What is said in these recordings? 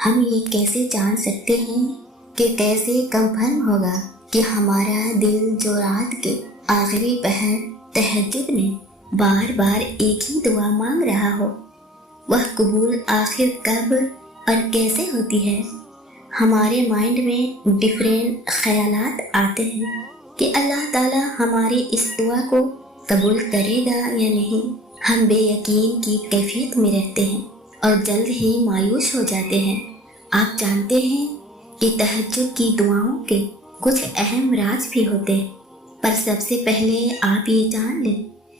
ہم یہ کیسے جان سکتے ہیں کہ کیسے کنفرم ہوگا کہ ہمارا دل جو رات کے آخری پہر تہجد میں بار بار ایک ہی دعا مانگ رہا ہو، وہ قبول آخر کب اور کیسے ہوتی ہے؟ ہمارے مائنڈ میں ڈیفرنٹ خیالات آتے ہیں کہ اللہ تعالیٰ ہماری اس دعا کو قبول کرے گا یا نہیں۔ ہم بے یقین کی کیفیت میں رہتے ہیں اور جلد ہی مایوس ہو جاتے ہیں۔ آپ جانتے ہیں کہ تہجد کی دعاؤں کے کچھ اہم راز بھی ہوتے ہیں، پر سب سے پہلے آپ یہ جان لیں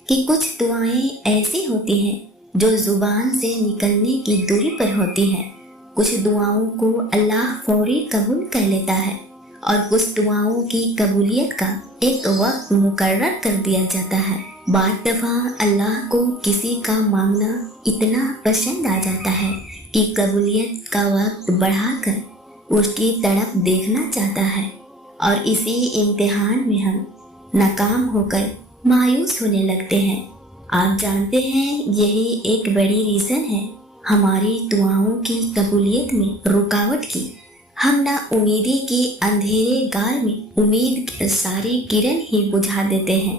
کہ کچھ دعائیں ایسی ہوتی ہیں جو زبان سے نکلنے کی دوری پر ہوتی ہیں۔ کچھ دعاؤں کو اللہ فوری قبول کر لیتا ہے اور کچھ دعاؤں کی قبولیت کا ایک وقت مقرر کر دیا جاتا ہے۔ بعض دفعہ اللہ کو کسی کا مانگنا اتنا پسند آ جاتا ہے کہ قبولیت کا وقت بڑھا کر اس کی طرف دیکھنا چاہتا ہے، اور اسی امتحان میں ہم ناکام ہو کر مایوس ہونے لگتے ہیں۔ آپ جانتے ہیں یہی ایک بڑی ریزن ہے ہماری دعاؤں کی قبولیت میں رکاوٹ کی۔ ہم نا امیدی کے اندھیرے گال میں امید کی ساری کرن ہی بجھا دیتے ہیں۔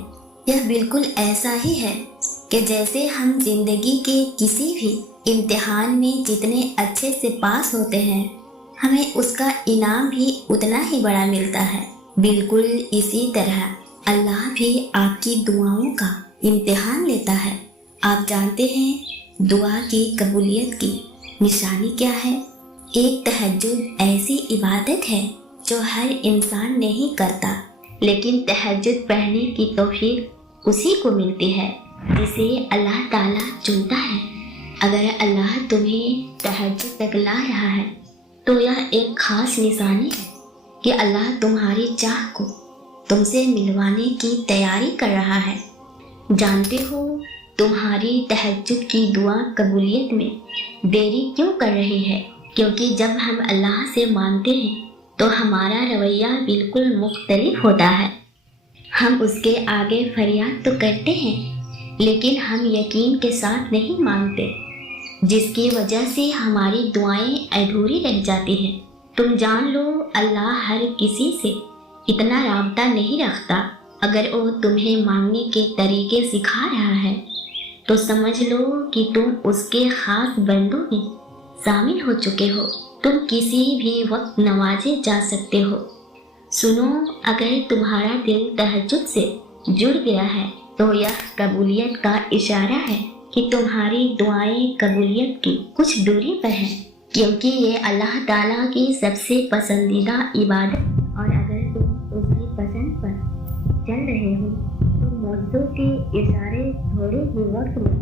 یہ بالکل ایسا ہی ہے کہ جیسے ہم زندگی کے کسی بھی امتحان میں جتنے اچھے سے پاس ہوتے ہیں، ہمیں اس کا انعام بھی اتنا ہی بڑا ملتا ہے۔ بالکل اسی طرح اللہ بھی آپ کی دعاؤں کا امتحان لیتا ہے۔ آپ جانتے ہیں دعا کی قبولیت کی نشانی کیا ہے؟ ایک تہجد ایسی عبادت ہے جو ہر انسان نہیں کرتا، لیکن تہجد پڑھنے کی توفیق اسی کو ملتی ہے جسے اللہ تعالیٰ چنتا ہے۔ اگر اللہ تمہیں تہجد تک لا رہا ہے تو یہ ایک خاص نشانی ہے کہ اللہ تمہاری چاہ کو تم سے ملوانے کی تیاری کر رہا ہے۔ جانتے ہو تمہاری تہجد کی دعا قبولیت میں دیری کیوں کر رہی ہے؟ کیونکہ جب ہم اللہ سے مانگتے ہیں تو ہمارا رویہ بالکل مختلف ہوتا ہے۔ ہم اس کے آگے فریاد تو کرتے ہیں، لیکن ہم یقین کے ساتھ نہیں مانگتے، جس کی وجہ سے ہماری دعائیں ادھوری رہ جاتی ہیں۔ تم جان لو اللہ ہر کسی سے اتنا رابطہ نہیں رکھتا۔ اگر وہ تمہیں مانگنے کے طریقے سکھا رہا ہے تو سمجھ لو کہ تم اس کے خاص بندوں میں شامل ہو چکے ہو۔ تم کسی بھی وقت نوازے جا سکتے ہو۔ سنو، اگر تمہارا دل تہجد سے جڑ گیا ہے تو یہ قبولیت کا اشارہ ہے کہ تمہاری دعائیں قبولیت کی کچھ دوری پر ہیں، کیونکہ یہ اللہ تعالیٰ کی سب سے پسندیدہ عبادت، اور اگر تم اس کی پسند پر چل رہے ہو تو معجزوں کے اشارے تھوڑے ہی وقت میں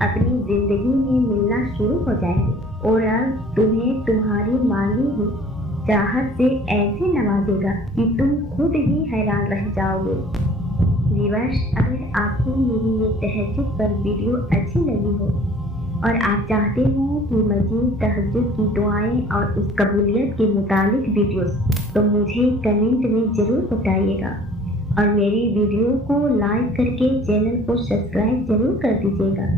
اپنی زندگی میں ملنا شروع ہو جائیں گے، اور اب تمہیں تمہاری مانگی ہوئی چاہت سے ایسے نوازے گا کہ تم خود ہی حیران رہ جاؤ گے۔ ویورز، اگر آپ کو میری یہ تہجد پر ویڈیو اچھی لگی ہو اور آپ چاہتے ہو کہ مزید تہجد کی دعائیں اور اس قبولیت کے متعلق ویڈیوز، تو مجھے کمنٹ میں ضرور بتائیے گا، اور میری ویڈیو کو لائک کر کے چینل کو سبسکرائب ضرور کر دیجیے گا۔